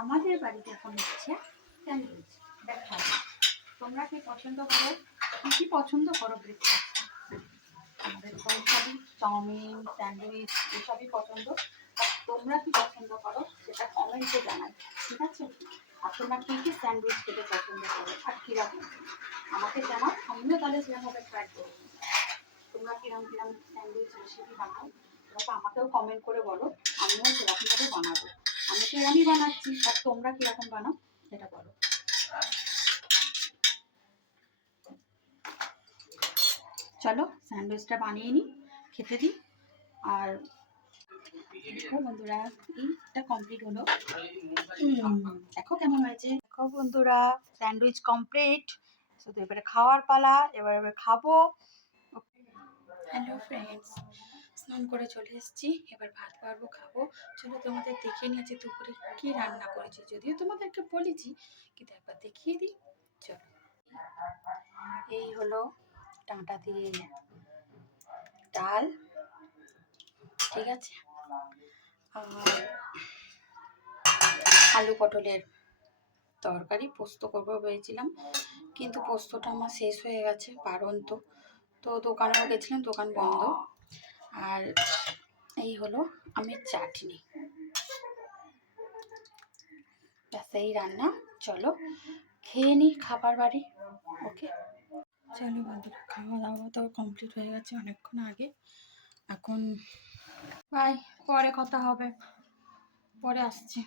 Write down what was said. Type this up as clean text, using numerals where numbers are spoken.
আমাদের বাড়িতে এখন হচ্ছে স্যান্ডউইচ। দেখা তোমরা কি পছন্দ করো, কি পছন্দ করো ব্রেকফাস্ট? আমাদের তো সবই চাউমিন, স্যান্ডউইচ এসবই পছন্দ। তোমরা কি পছন্দ করো সেটা কমেন্টে জানাই, ঠিক আছে? আর তোমরা কী কী স্যান্ডউইচ খেতে পছন্দ করো আর কীরকম আমাকে জানাও, আমিও তাহলে সেরকমভাবে ট্রাই করবো। তোমরা কিরকম কিরকম স্যান্ডউইচ রেসিপি বানাও তোমরা আমাকেও কমেন্ট করে বলো, আমিও সেরকমভাবে বানাবো। আমি তো এরকমই বানাচ্ছি, আর তোমরা কিরকম বানাও সেটা বলো। চলো স্যান্ডউইচটা বানিয়ে নিই, খেতে দিই। আর দেখো বন্ধুরা, এইটা কমপ্লিট হলো। দেখো কেমন হয়েছে, দেখো বন্ধুরা স্যান্ডউইচ কমপ্লিট। শুধু এবারে খাওয়ার পালা, এবারে খাবো। হ্যালো ফ্রেন্ডস, স্নান করে চলে এসেছি, এবার ভাত বাড়বো, খাবো। চলো তোমাদের দেখিয়ে নিয়েছি দুপুরে কি রান্না করেছি, যদিও তোমাদেরকে বলেছি, কিন্তু একবার দেখিয়ে দিই। চলো, এই হলো ডাঁটা দিয়ে ডাল, ঠিক আছে, আর আলু পটলের তরকারি। পোস্ত করবো ভেবেছিলাম, কিন্তু পোস্তটা আমার শেষ হয়ে গেছে, বারন্ত। তো দোকানেও গেছিলাম, দোকান বন্ধ। আর এই হলো আমের চাটনি, ব্যাস এই রান্না। চলো খেয়ে নিই, খাবার বাড়ি। ওকে চলো বন্ধুরা, খাওয়া দাওয়া তো কমপ্লিট হয়ে গেছে অনেকক্ষণ আগে। এখন বাই, পরে কথা হবে, পরে আসছি।